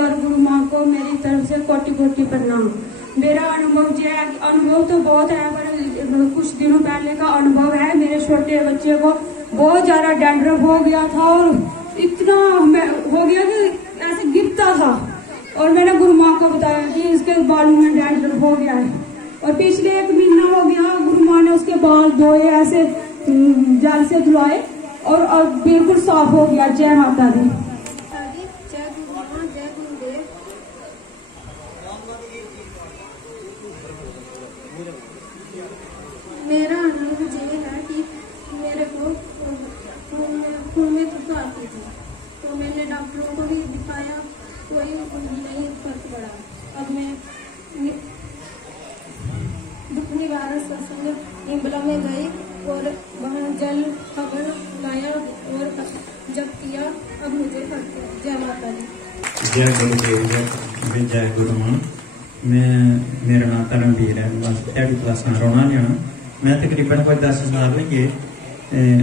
और गुरु माँ को मेरी तरफ से कोटि कोटि प्रणाम। मेरा अनुभव तो बहुत है, पर कुछ दिनों पहले का अनुभव है। मेरे छोटे बच्चे को बहुत ज्यादा डैंड्रफ हो गया था और इतना हो गया कि ऐसे गिरता था, और मैंने गुरु माँ को बताया कि इसके बालों में डैंड्रफ हो गया है। और पिछले 1 महीना हो गया, गुरु माँ ने उसके बाल धोए, ऐसे जल से धुलाए और बिल्कुल साफ हो गया। जय माता दी। जय गुरु माँ, जय गुरुदेव। मेरा अनुभव ये है कि मेरे को खून में थूक आती थी, तो मैंने डॉक्टरों को भी दिखाया, कोई नहीं फर्क पड़ा। अब मैं दुख निवारण सत्संग इम्बला में गई और वहाँ जल खबर लाया और जब किया, अब मुझे फर्क है। जय माता दी। जय गुरुदेव, जय गुरु माँ। मेरा नाम धर्मवीर है, बस 3rd क्लास रोना लेना। मैं तकरीबन कोई 10 साल लगे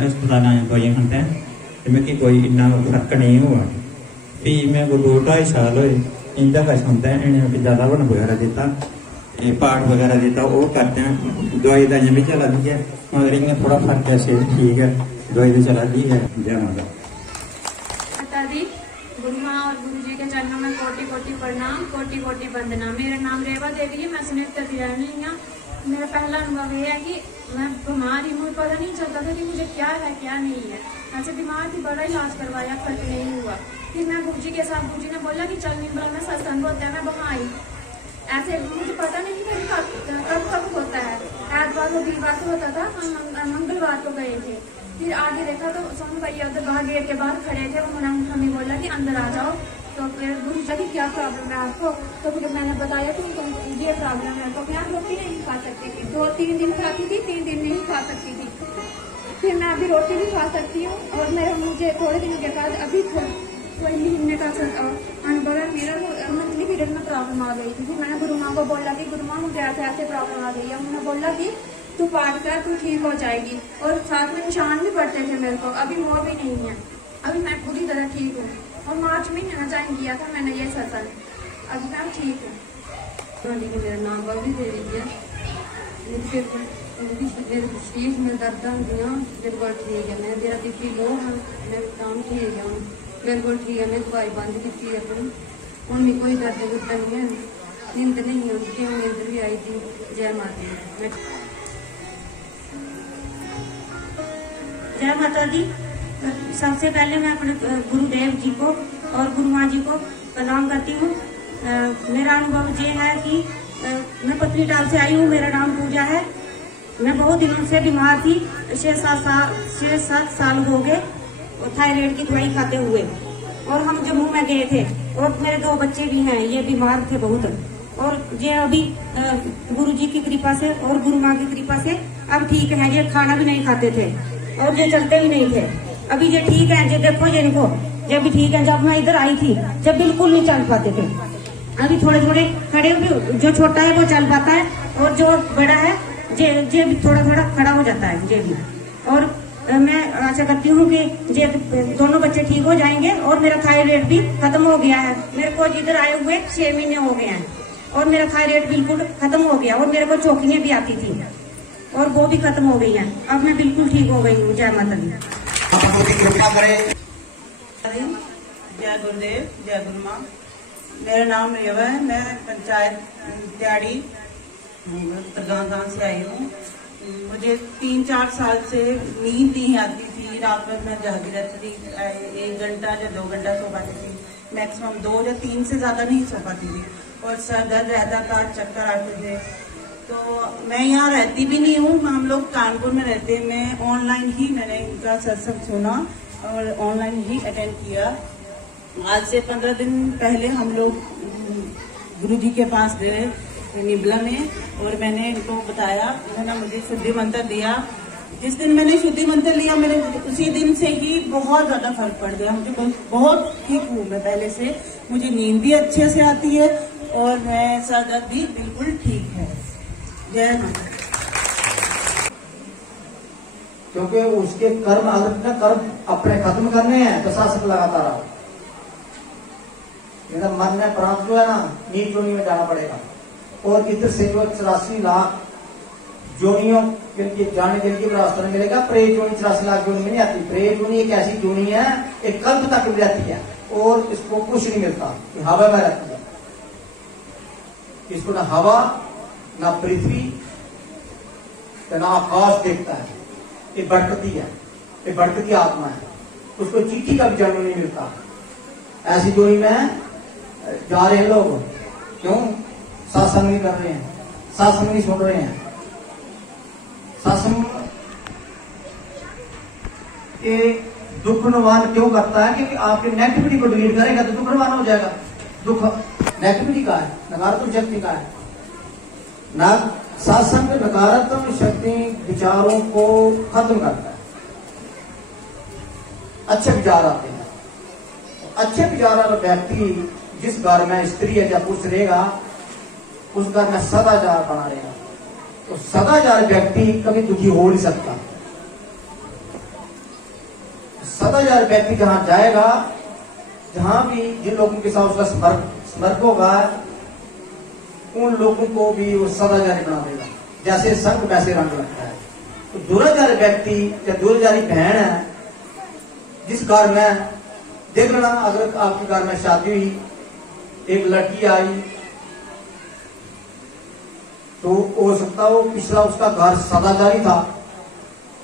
अस्पताल दवाइयां खंदा है, मिगी कोई इन्ना फर्क नहीं हुआ। फिर मैं को 2-2.5 साल हुए इंदा कश होंदा है, इन्हें ज्यादा वन वगैरह दिता, पाठ वगैरह दिता, वो करते हैं। दवाई दाइयां भी चला दी है, मगर इन्हें थोड़ा फर्क है, सेहत ठीक है, दवाई भी चला दी है। जय माता दी। गुरु माँ और गुरु जी के चरणों में कोटि कोटि प्रणाम, कोटि कोटि वंदना। मेरा नाम रेवा देवी है, मैं सुनीता रहनी हूँ। मेरा पहला अनुभव ये है कि मैं बीमार ही हूँ, पता नहीं चलता था कि मुझे क्या है क्या नहीं है। ऐसे बीमार थी, बड़ा इलाज करवाया, फर्क नहीं हुआ। फिर मैं गुरु जी के साथ, गुरु जी ने बोला कि चल निम्बला में सत्संग होता है, मैं वहाँ आई। ऐसे मुझे पता नहीं था कब होता है, ऐतवार को 20 बार को होता था, हम मंगलवार को गए थे। फिर आगे देखा तो सोनू भैया उधर बाहर गेट के बाहर खड़े थे, उन्होंने हमें बोला कि अंदर आ जाओ। तो फिर गुरु जी की क्या प्रॉब्लम है आपको, तो फिर मैंने बताया कि ये प्रॉब्लम है। तो मैं रोटी नहीं खा सकती थी, 2-3 दिन खाती थी, 3 दिन नहीं खा सकती थी। फिर मैं अभी रोटी भी खा सकती हूँ, और मुझे थोड़े दिनों के बाद अभी कोई महीने का अनुभव है मेरा। मंथली पीरियड में प्रॉब्लम आ गई थी। फिर मैंने गुरु माँ को बोला कि गुरु माँ मुझे ऐसे प्रॉब्लम आ गई है। उन्होंने बोला कि तू पाठ कर, तू ठीक हो जाएगी। और साथ में निशान भी पड़ते थे मेरे को, अभी वो भी नहीं है, अभी मैं पूरी तरह ठीक हूँ। और मार्च महीने में ज्वाइन किया था मैंने ये सत्संग, अभी मैं ठीक हूँ। मेरा नाम बबली देवी है। मेरे शरीर में दर्द होंदियां बिल्कुल ठीक है। मेरा बीपी लो है, मेरे काम ठीक है, बिल्कुल ठीक है। मैं दवाई बंद की अपनी, हूँ भी कोई दर्द दुर्द नहीं है, नींद नहीं आती, नींद भी आई थी। जय माता। जय माता दी। सबसे पहले मैं अपने गुरुदेव जी को और गुरु माँ जी को प्रणाम करती हूँ। मेरा अनुभव ये है कि मैं पत्नीटाल से आई हूँ, मेरा नाम पूजा है। मैं बहुत दिनों से बीमार थी, 6-7 साल हो गए थायराइड की दवाई खाते हुए। और हम जम्मू में गए थे, और मेरे 2 बच्चे भी हैं, ये बीमार थे बहुत। और ये अभी गुरु जी की कृपा से और गुरु माँ की कृपा से अब ठीक है। ये खाना भी नहीं खाते थे और ये चलते भी नहीं थे, अभी ये ठीक है। ये देखो ये इनको, ये भी ठीक है। जब मैं इधर आई थी जब बिल्कुल नहीं चल पाते थे, अभी थोड़े थोड़े खड़े भी, जो छोटा है वो चल पाता है, और जो बड़ा है ये भी थोड़ा थोड़ा खड़ा हो जाता है ये भी। और मैं आशा करती हूँ कि ये दोनों बच्चे ठीक हो जाएंगे। और मेरा थायराइड भी खत्म हो गया है। मेरे को इधर आए हुए 6 महीने हो गए हैं, और मेरा थायराइड बिल्कुल खत्म हो गया। और मेरे को चौकियां भी आती थी, और वो भी खत्म हो गई हैं। अब मैं बिल्कुल ठीक हो गई हूँ। जय माता दी। जय गुरुदेव, जय गुरु माँ। मेरा नाम रेवा है, मैं पंचायत त्याड़ी गांव से आई हूँ। मुझे 3-4 साल से नींद नहीं आती थी, रात में मैं जागी रहती थी, 1 घंटा या 2 घंटा सो पाती थी, मैक्सिमम 2 या 3 से ज्यादा नहीं सो पाती थी। और सर दर्द रहता था, चक्कर आते थे। तो मैं यहाँ रहती भी नहीं हूँ, हम लोग कानपुर में रहते हैं। मैं ऑनलाइन ही मैंने इनका सत्संग सुना और ऑनलाइन ही अटेंड किया। आज से 15 दिन पहले हम लोग गुरुजी के पास गए निबला में, और मैंने इनको बताया, उन्होंने मुझे शुद्धि मंत्र दिया। जिस दिन मैंने शुद्धि मंत्र लिया, मैंने उसी दिन से ही बहुत ज्यादा फर्क पड़ गया। मुझे बहुत ठीक हूँ मैं पहले से, मुझे नींद भी अच्छे से आती है, और मैं सर दर्द भी बिल्कुल ठीक है। जय माता। क्योंकि उसके कर्म, अगर अपने कर्म अपने खत्म करने हैं तो शासक लगातार, 15 दिन पहले हम लोग गुरुजी के पास गए निबला में, और मैंने इनको बताया, उन्होंने मुझे शुद्धि मंत्र दिया। जिस दिन मैंने शुद्धि मंत्र लिया, मैंने उसी दिन से ही बहुत ज्यादा फर्क पड़ गया। मुझे बहुत ठीक हूँ मैं पहले से, मुझे नींद भी अच्छे से आती है, और मैं सर दर्द भी बिल्कुल ठीक है। जय माता। क्योंकि उसके कर्म, अगर अपने कर्म अपने खत्म करने हैं तो शासक लगातार। मन में प्रांत जो है ना नीच योनि में जाना पड़ेगा। और इधर से जो 84 लाख योनियों के लिए जाने के लिए रास्ता नहीं मिलेगा। प्रेत योनि 84 लाख योनि में नहीं आती। प्रेत योनि एक ऐसी योनि है, एक कल्प तक मिल जाती है और इसको कुछ नहीं मिलता, हवा में रहती है। इसको ना हवा ना पृथ्वी ना आकाश देखता है, ये भटकती है, ये भटकती आत्मा है, उसको चीटी का भी जन्म नहीं मिलता। ऐसी जोड़ी में जा रहे हैं लोग, क्यों? सत्संग नहीं कर रहे हैं, सत्संग नहीं सुन रहे हैं। सत्संग ये दुखनवान क्यों करता है? क्योंकि आपके नेगेटिविटी को डिलीट करेगा तो दुखनवान हो जाएगा। दुख नेगेटिविटी का है, नकारात्मक शक्ति का है। सत्संग नकारात्मक शक्ति विचारों को खत्म करता है, अच्छे विचार आते हैं। अच्छे विचार वाला व्यक्ति जिस घर में स्त्री है या पुरुष रहेगा उस घर में सदाचार बना रहेगा। तो सदाचार व्यक्ति कभी दुखी हो नहीं सकता। सदाचार व्यक्ति जहां जाएगा, जहां भी जिन लोगों के साथ उसका स्मर्क होगा, उन लोगों को भी वो सदाचारी बना देगा। जैसे संग वैसे रंग लगता है। तो दुराचारी व्यक्ति या दुराचारी बहन है, जिस घर में देख लेना, अगर आपके घर में शादी हुई, एक लड़की आई, तो हो सकता हो पिछला उसका घर सदाचारी था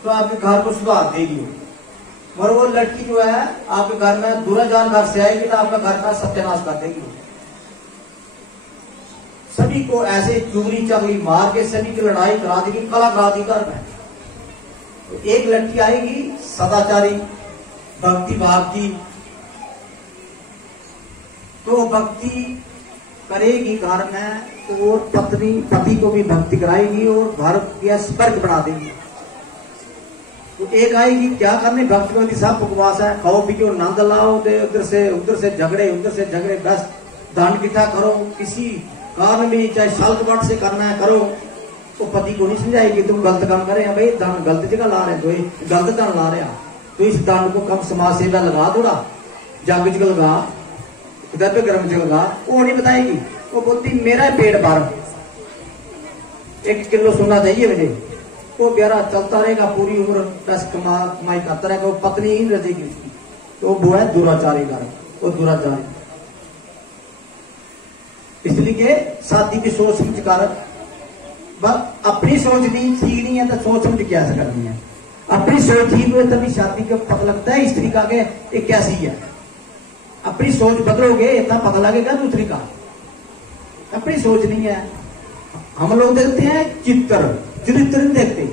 तो आपके घर को सुधार देगी। और वो लड़की जो है आपके घर में दुराचार घर से आएगी तो आपका घर का सत्यानाश कर देगी। सभी को ऐसे चूरी चगली मार के सभी की लड़ाई करा देगी, कला करा दी घर में। तो एक लड़की आएगी सदाचारी भक्ति भाव की, तो भक्ति करेगी घर में और पति को भी भक्ति कराएगी और घर का स्वर्ग बना देगी। तो एक आएगी क्या करने, भक्ति में सब उपवास है, खाओ पीओ नंद लाओ, उधर से झगड़े, बस दान इकट्ठा करो, किसी कारण भी चाहे सालकबाट से करना है करो। तो पति को नहीं समझाएगी तुम गलत काम करे हैं, भाई दान गलत जगह ला रहे हैं, तो गलत दान ला रहे हैं, तो इस दान को कम समाज सेवा लगा थोड़ा, जाग जगह लगा, इधर पे गर्म जगह लगा। वो नहीं बताएगी, वो बोलती मेरा पेट भर 1 किलो सोना चाहिए मुझे। वो प्यारा चलता रहेगा पूरी उम्र, 10 कमाई करता रहेगा, वो पत्नी ही रजेगी उसकी। तो वो है दुराचारी घर, वो दुराचारी। इसलिए शादी की सोच समझ कर, अपनी सोच नहीं ठीक नहीं है तो सोच समझ कैसे करनी है। अपनी सोच ठीक हुई तभी शादी का पता लगता है स्त्री का ये कैसी है। अपनी सोच बदलोगे इतना पता लगेगा दूसरी का। अपनी सोच नहीं है। हम लोग देखते हैं चरित्र नहीं देखते।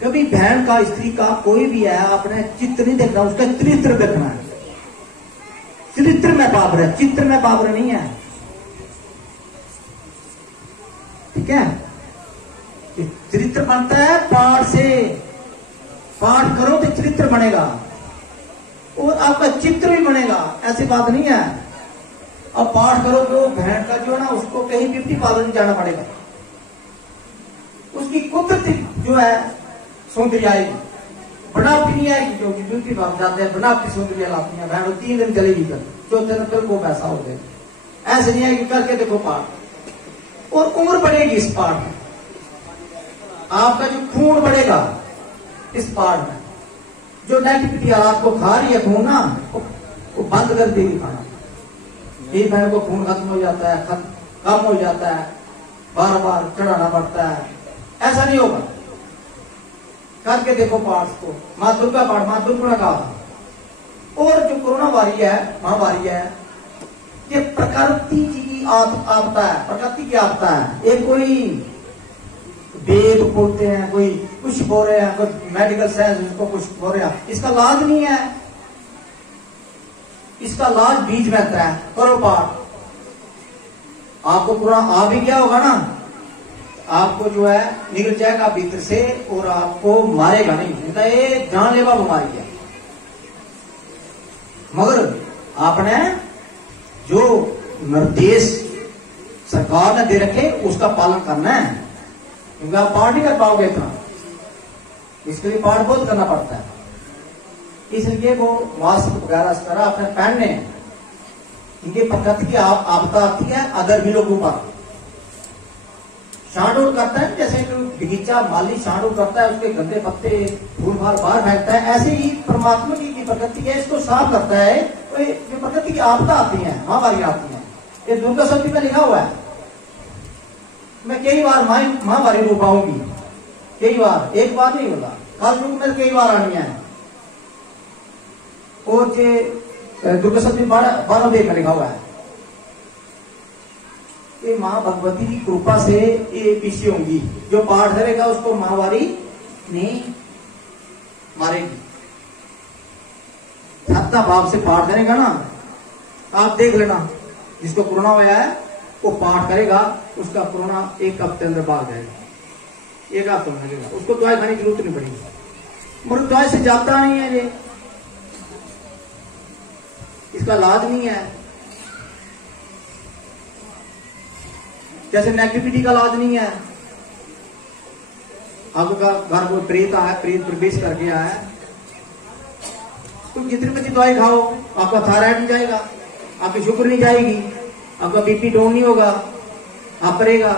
कभी बहन का स्त्री का कोई भी है, आपने चित्र नहीं देखना, उसका चरित्र देखना है। चरित्र में पावर है, चित्र में पावर नहीं है। ठीक है, चरित्र बनता है पाठ से। पाठ करो तो चरित्र बनेगा और आपका चित्र भी बनेगा, ऐसी बात नहीं है। अब पाठ करो तो बहन का जो है ना, उसको कहीं ब्यूटी पार्लर नहीं जाना पड़ेगा, उसकी कुदरती जो है सौंदर्य आएगी, बनावटी नहीं आएगी। जो ब्यूटी पार्लर जाते हैं बनावटी सौंदर्य लाती है बहन, 3 दिन चलेगी, फिर चौथे दिन फिर को पैसा हो जाएगा। ऐसे नहीं आएगी। करके देखो पाठ, और उम्र बढ़ेगी इस पाठ में। आपका जो खून बढ़ेगा इस पाठ में। जो नेगेटिविटी आपको खा रही है खून ना, वो बंद कर देगी खाना। एक बहन को खून खत्म हो जाता है, कम हो जाता है, बार बार चढ़ाना पड़ता है, ऐसा नहीं होगा। करके देखो पाठ को। माँ दुर्गा पाठ, माँ दुर्गा ने कहा। और जो कोरोना वारी है, महामारी है, ये प्रकृति की आपदा है, प्रकृति की आपदा है। एक कोई वेद बोलते हैं, कोई कुछ बोल रहे हैं, कोई मेडिकल साइंस उसको कुछ बोल रहे हैं, इसका इलाज नहीं है। इसका इलाज बीज में है। करो पाठ, आपको पूरा आ भी गया होगा ना, आपको जो है निकल जाएगा भीतर से और आपको मारेगा नहीं। ये जानलेवा बीमारी है। मगर आपने जो निर्देश सरकार ने दे रखे उसका पालन करना है, क्योंकि आप पाठ नहीं कर पाओगे इतना। इसके लिए पाठ बहुत करना पड़ता है। इसलिए वो मास्क वगैरह इस तरह अपने पहनने, इनके प्रकृति की आपदा आती है अदर भी लोगों पर। शांडोल करता है, जैसे बगीचा माली शांडोल करता है, उसके गंदे पत्ते फूल फाल बाहर फेंकता है, ऐसे ही परमात्मा की प्रकृति है, इसको साफ करता है। तो जो प्रकृति की आपदा आती है, महामारी आती है, ये दुर्गा शब्द में लिखा हुआ है। मैं कई बार महामारी रो पाऊंगी, कई बार, एक बार नहीं होगा, कल युग में कई बार आनी है। और जो दुर्गा शब्द 12 में लिखा हुआ है, ये माँ भगवती की कृपा से ये पीछे होंगी। जो पाठ करेगा उसको महामारी नहीं मारेगी। श्रद्धा भाव से पाठ करेगा ना, आप देख लेना, जिसको कोरोना हुआ है वो पाठ करेगा, उसका कोरोना एक हफ्ते अंदर भाग जाएगा, एक हफ्ते में लगेगा, उसको दवाई खाने की जरूरत नहीं पड़ेगी। मगर दवाई से जाता नहीं है, ये इसका इलाज नहीं है। जैसे नेगेटिविटी का इलाज नहीं है। आपका घर कोई प्रेत आया, प्रेत प्रवेश कर गया है, तो जितनी बच्ची दवाई खाओ, आपका थायराइड नहीं जाएगा, आपकी शुगर नहीं जाएगी, आपका बीपी डाउन नहीं होगा, आप करेगा।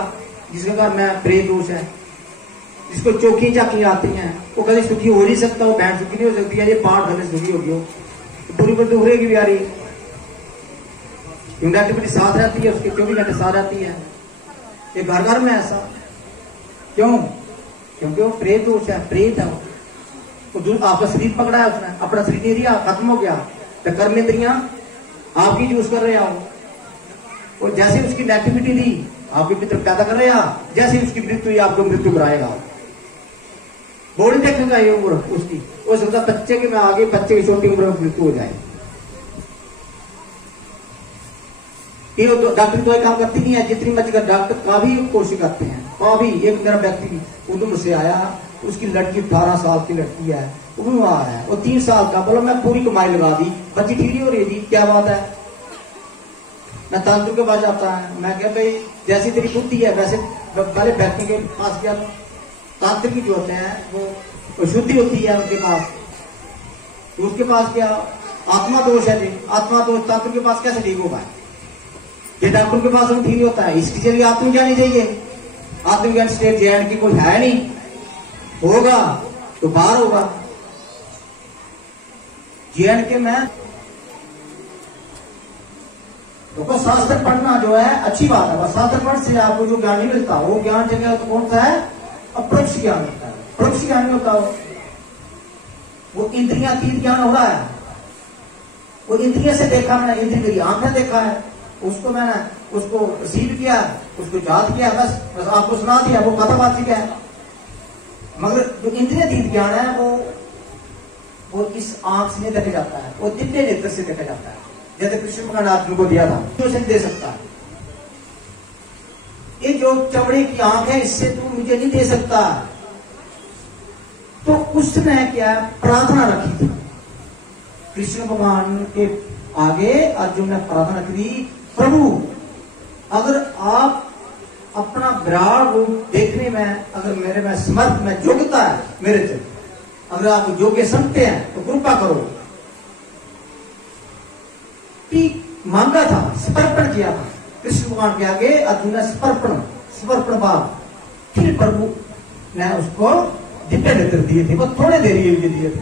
जिसके कारण में प्रेत दोष है, जिसको चौकी चाकी आती हैं, वो कभी सुखी हो नहीं सकता, वो बहन सुखी नहीं हो सकती है। ये पाठ करने सुखी होगी, हो तो पूरी पर दोहरेगी भी आ रही। नेगेटिविटी साथ रहती है, उसके 24 घंटे साथ रहती है। ये घर घर में ऐसा क्यों? क्योंकि वो प्रेत दोष है, प्रेत है वो। आपका शरीर पकड़ा है उसने, अपना शरीर नहीं दिया, खत्म हो गया, तो कर्म इंद्रियां आपकी यूज कर रहे हो। और जैसे उसकी नेगेटिविटी दी, आपके मित्र पैदा कर रहे हैं, जैसे उसकी मृत्यु हुई, आपको मृत्यु कराएगा। बॉडी देखेगा ये उम्र उसकी, हो सकता बच्चे के में आगे, बच्चे की छोटी उम्र में मृत्यु हो जाए। ये डॉक्टर तो काम करती नहीं है, जितनी मर्जी का डॉक्टर का भी कोशिश करते हैं, का भी। एक मेरा व्यक्ति उधम से आया, उसकी लड़की 18 साल की लड़की है, वो वहां है, वो 3 साल का, बोलो मैं पूरी कमाई लगा दी, बच्ची ठीक नहीं हो रही थी, क्या बात है। मैं तांत्रिक के पास जाता है, मैं क्या भाई जैसी तेरी बुद्धि है वैसे, पहले व्यक्ति के पास गया, तांत्रिक जो होते हैं वो शुद्धि होती है उनके पास, तो उसके पास क्या आत्मा दोष है जी, आत्मा दोष तांत्रिक के पास कैसे ठीक होगा? ये डॉक्टर के पास हम ठीक होता है। इसके चलिए आत्मज्ञान ही चाहिए, आत्मज्ञान स्टेट जेएंड की कोई है नहीं, होगा तो बाहर होगा। जेएंड के में तो शास्त्र पढ़ना जो है अच्छी बात है, शास्त्र पढ़ से आपको जो ज्ञान नहीं मिलता, वो ज्ञान जगह तो कौन सा है? अपरोक्ष ज्ञान होता है। परोक्ष ज्ञान नहीं होता, वो इंद्रियातीत ज्ञान हो रहा है। वो इंद्रिय से देखा मैंने, इंद्रिय मेरी आंख ने देखा है, उसको मैंने उसको रिसीव किया, उसको याद किया, बस आपको सुना दिया, वो खत्म आ चुका है। मगर जो इंद्रियातीत ज्ञान है वो इस आंख से नहीं देखा जाता है, वो दिव्य नेत्र से देखा जाता है। जैसे कृष्ण भगवान ने अर्जुन को दिया था, तो से दे सकता है। ये जो चमड़े की आंख है, इससे तू मुझे नहीं दे सकता। तो उसने क्या प्रार्थना रखी थी कृष्ण भगवान के आगे, अर्जुन ने प्रार्थना करी, प्रभु अगर आप अपना विराट रूप देखने में, अगर मेरे में समर्थ में योग्यता है, मेरे से अगर आप योग्य समझते हैं तो कृपा करो। मांगा था, समर्पण किया था कृष्ण भगवान के आगे, अर्जुन ने समर्पण भाव, फिर प्रभु ने उसको दिव्य नेत्र दिए थे, वो थोड़े देर के दिए थे।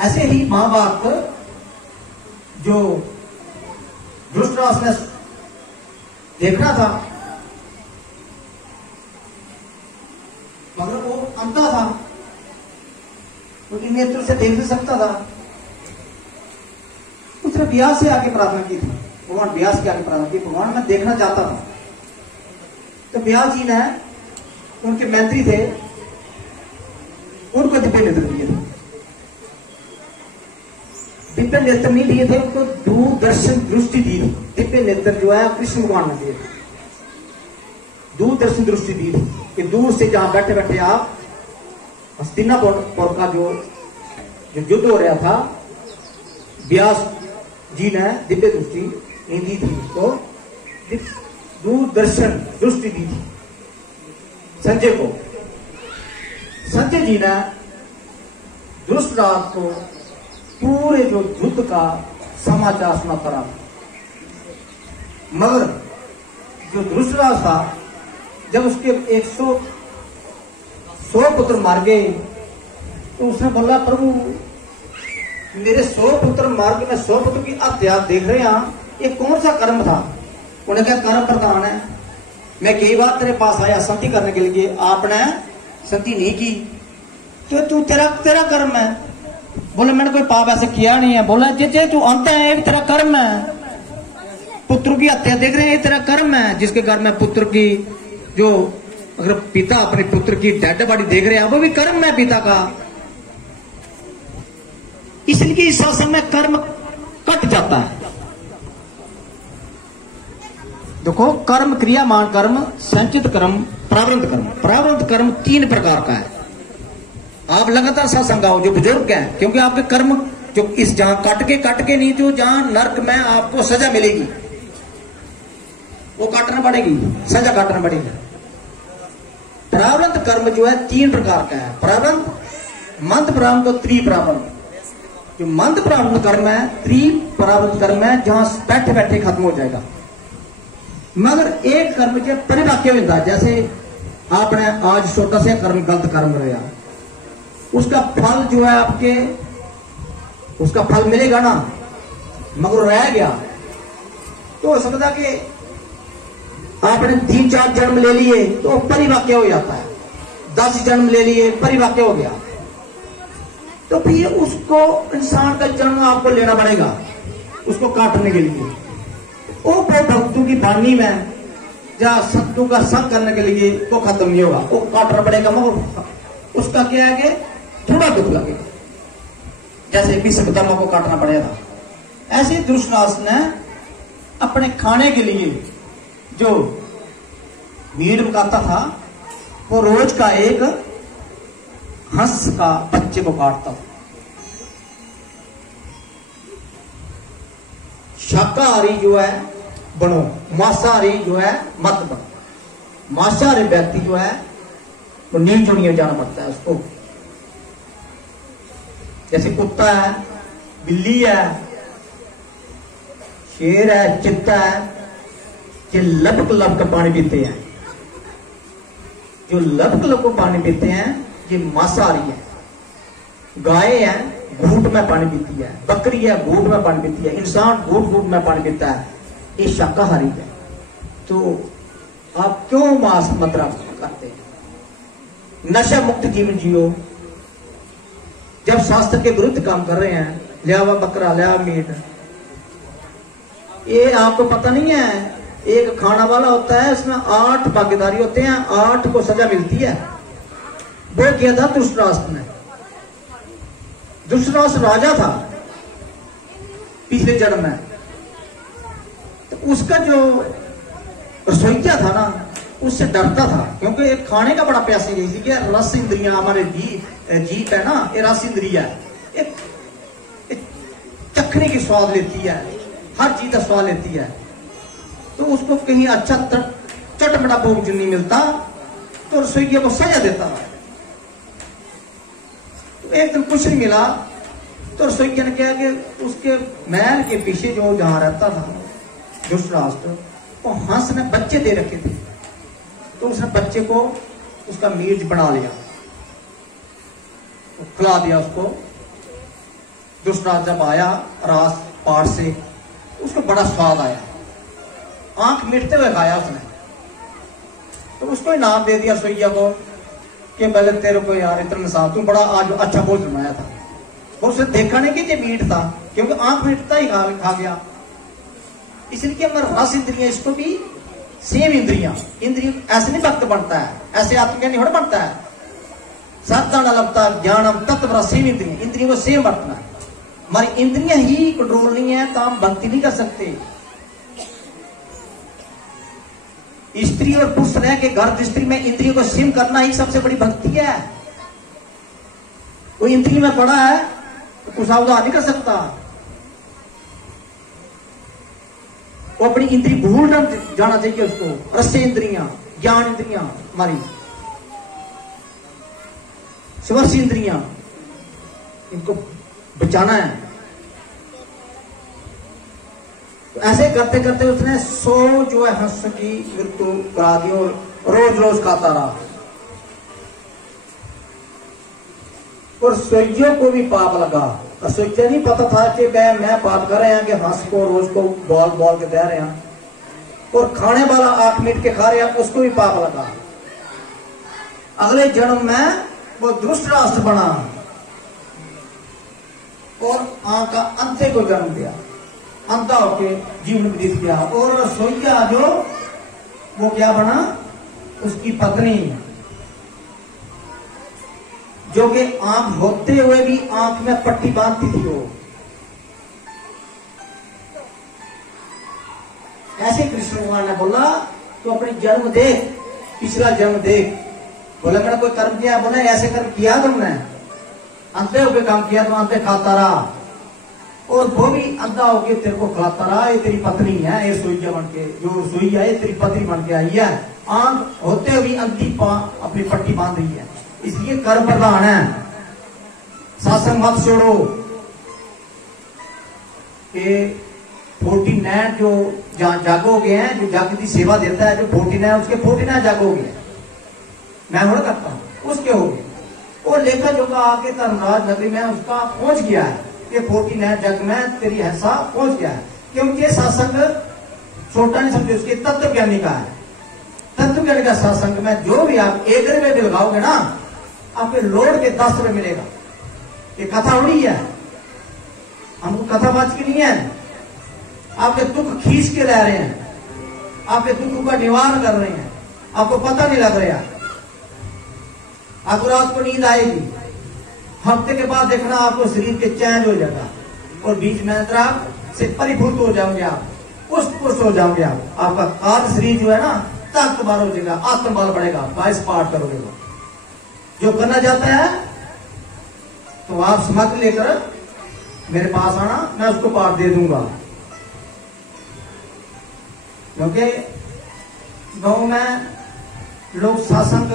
ऐसे ही महाभारत जो धृतराष्ट्र ने देखना था, मगर वो अंधा था, क्योंकि नेत्र से देख नहीं सकता था। उसने व्यास से आगे प्रार्थना की थी, भगवान व्यास के आगे प्रार्थना की, भगवान मैं देखना चाहता था। तो व्यास जी ने, उनके मंत्री थे, उनको दिव्य नेत्र दिए थे। दिव्य नेत्र नहीं दिए थे, उनको दूरदर्शन दृष्टि दी थी। दिव्य नेत्र जो है कृष्ण भगवान ने दिए थे, दूरदर्शन दृष्टि दी थी कि दूर से जहां बैठे बैठे आप हस्तिनापुर का जो युद्ध हो रहा था, व्यास जी ने दिव्य दृष्टि नहीं दी थी, उसको दूरदर्शन दृष्टि दी थी संजय को। संजय जी ने धृतराष्ट्र को पूरे जो युद्ध का समाचार सुनाता रहा। मगर जो धृतराष्ट्र था, जब उसके 100 पुत्र मार गए तो उसने बोला, प्रभु मेरे 100 पुत्र मार के मैं 100 पुत्र की हत्या देख रहे हैं, ये कौन सा कर्म था? उन्हें क्या कर्म प्रधान है, मैं कई बार तेरे पास आया संति करने के लिए, आपने संति नहीं की, तो तू तेरा कर्म है। बोले मैंने कोई पाप ऐसे किया नहीं है। बोला जे तू अंत है, ये तेरा कर्म है। पुत्र की हत्या देख रहे हैं, ये तेरा कर्म है। जिसके घर में पुत्र की, जो अगर पिता अपने पुत्र की डेड बॉडी देख रहे हैं, वो भी कर्म है पिता का। इसलिए इस समय कर्म कट जाता है। देखो, कर्म क्रियामान कर्म, संचित कर्म, प्रारब्ध कर्म। प्रारब्ध कर्म 3 प्रकार का है। आप लगातार सत्संग आओ जो बुजुर्ग हैं, क्योंकि आपके कर्म जो इस जहां काट के नहीं, जो जहां नरक में आपको सजा मिलेगी वो काटना पड़ेगी, सजा काटना पड़ेगी। प्रारब्ध कर्म जो है 3 प्रकार का है। प्रारब्ध, मंद प्रारब्ध और त्रिप्रारब्ध। जो मंद प्रारब्ध कर्म है, त्रिप्रारब्ध कर्म है, जहां बैठे बैठे खत्म हो जाएगा। मगर एक कर्म जो परिवाक्य होता है, जैसे आपने आज छोटा सा कर्म गलत कर्म रहा, उसका फल जो है आपके, उसका फल मिलेगा ना, मगर रह गया तो हो सकता कि आपने 3-4 जन्म ले लिए तो परिवाक्य हो जाता है। 10 जन्म ले लिए, परिवाक्य हो गया, तो फिर उसको इंसान का जन्म आपको लेना पड़ेगा उसको काटने के लिए। वो भक्तों की वाणी में या सत्तू का संग करने के लिए वो खत्म नहीं होगा, वो काटना पड़ेगा। मगर उसका क्या है कि थोड़ा दुख लगेगा, जैसे विश्वकर्मा को काटना पड़ेगा। ऐसे धृतराष्ट्र ने अपने खाने के लिए जो मीट पकाता था, वो रोज का एक हंस का बच्चे को काटता था। शाकाहारी जो है बनो, मांसाहारी जो है मत बनो। मांसाहारी व्यक्ति जो है वो नीच नहीं जाना पड़ता है उसको। जैसे कुत्ता है, बिल्ली है, शेर है, चित्ता है, ये लपक लपक पानी पीते हैं। जो लपक लपक पानी पीते हैं ये मांसाहारी है। गाय है, घूंट में पानी पीती है। बकरी है, घूंट में पानी पीती है। इंसान घूंट घूंट में पानी पीता है, ये शाकाहारी है। तो आप क्यों मांस मात्रा करते हैं? नशा मुक्त जीवन जियो। जब शास्त्र के विरुद्ध काम कर रहे हैं, लिया बकरा, लिया मीट, ये आपको पता नहीं है, एक खाना वाला होता है, इसमें 8 भागीदारी होते हैं, 8 को सजा मिलती है। वो किया था धृतराष्ट्र ने। धृतराष्ट्र राजा था पिछले जन्म में, तो उसका जो रसोइया था ना, उससे डरता था, क्योंकि एक खाने का बड़ा प्यासी है। इसलिए रस इंद्रियां, हमारे जीभ है ना, ये रस इंद्रिया है, चखने की स्वाद लेती है, हर चीज का स्वाद लेती है। तो उसको कहीं अच्छा चटपटा भोजन नहीं मिलता, तो रसोइया को सजा देता है। तो एक दिन कुछ नहीं मिला, तो रसोइया ने कहा कि उसके महल के पीछे जो जहां रहता था धृतराष्ट्र, वो हंस ने बच्चे दे रखे थे, तो उसने बच्चे को उसका मीट बना लिया, तो खिला दिया उसको। धृतराष्ट्र जब आया रास पार से, उसको बड़ा स्वाद आया, आंख मिटते हुए खाया उसने। तो उसको इनाम दे दिया रसोइया को कि पहले तेरे को यार इतना साफ, तू बड़ा आज अच्छा भोजन बनाया था। और उसे देखा नहीं कि ये मीट था, क्योंकि आंख मिटता ही खा गया। इसलिए हमारा रस इंद्रिया, इसको भी सेम इंद्रिया ऐसे नहीं भक्त बनता है, ऐसे आत्मज्ञानी नहीं बनता है। साधना लगता ज्ञानम तत्व सेम इंद्रियों को सेम बरतना है। हमारी इंद्रियां ही कंट्रोल नहीं है तो हम भक्ति नहीं कर सकते। स्त्री और पुरुष रह के गर्भ स्त्री में इंद्रियों को सेम करना ही सबसे बड़ी भक्ति है। कोई इंद्रिय में पड़ा है तो कुशावदा नहीं कर सकता, वो अपनी इंद्रिय भूल जाना चाहिए उसको। रस इंद्रियां, ज्ञान इंद्रियां, हमारी स्पर्श इंद्रियां, इनको बचाना है। तो ऐसे करते करते उसने 100 जो है हंस की मृत्यु करा दी और रोज रोज खाता रहा। और सोइयों को भी पाप लगा। और सोइया नहीं पता था कि मैं पाप कर रहे हैं कि हंस को रोज को बॉल बॉल के दे रहे हैं, और खाने वाला आंख मीट के खा रहे हैं, उसको भी पाप लगा। अगले जन्म में वो दुष्ट राष्ट्र बना और आंख का अंधे को जन्म दिया, अंधा होके जीवन व्यतीत किया। और सोइया जो वो क्या बना, उसकी पत्नी, जो कि आंख होते हुए भी आंख में पट्टी बांधती थी। वो ऐसे कृष्ण भगवान ने बोला तो अपनी जन्म देख, पिछला जन्म देख। बोला मैंने कोई कर्म किया? बोला ऐसे कर्म किया तुमने, अंधे होकर काम किया तो अंधे खाता रहा, और वो भी अंधा होकर तेरे को खिलाता रहा। ये तेरी पत्नी है, ये सोइया बन के, जो सोइया है तेरी पत्नी बन के आई है, आंख होते हुए भी अंधी अपनी पट्टी बांध रही है। इसलिए कर्म प्रधान है, सत्संग मत छोड़ो। ये 49 जो जागोगे हैं, जो जग की सेवा देता है, जो 49 उसके 49 जागोगे, मैं हो करता हूं उसके हो गए। और लेखा जोखा आके धर्मराज नगरी में उसका पहुंच गया है कि 49 जग में तेरी हिस्सा पहुंच गया है, क्योंकि सत्संग छोटा नहीं समझे, उसके तत्व ज्ञानी का है। तत्व ज्ञानी का सत्संग में जो भी आप 1 रुपये भी लगाओगे ना, आपके लोड के 10 रुपये मिलेगा। ये कथा उड़ी है, हमको कथा बात की नहीं है। आपके दुख खींच के ला रहे हैं, आपके दुख का निवारण कर रहे हैं, आपको पता नहीं लग रहा। आपको रात को नींद आएगी, हफ्ते के बाद देखना आपको शरीर के चैन हो जाएगा, और बीच में आप से परिभूत हो जाओगे, आप पुष्ट हो जाओगे। आपका कार्य शरीर जो है ना ताकतवर हो जाएगा, आत्मबल बढ़ेगा। 22 पाठ करोगे वो जो करना चाहता है, तो आप समझ लेकर मेरे पास आना, मैं उसको पाठ दे दूंगा। क्योंकि गांव में लोग सत्संग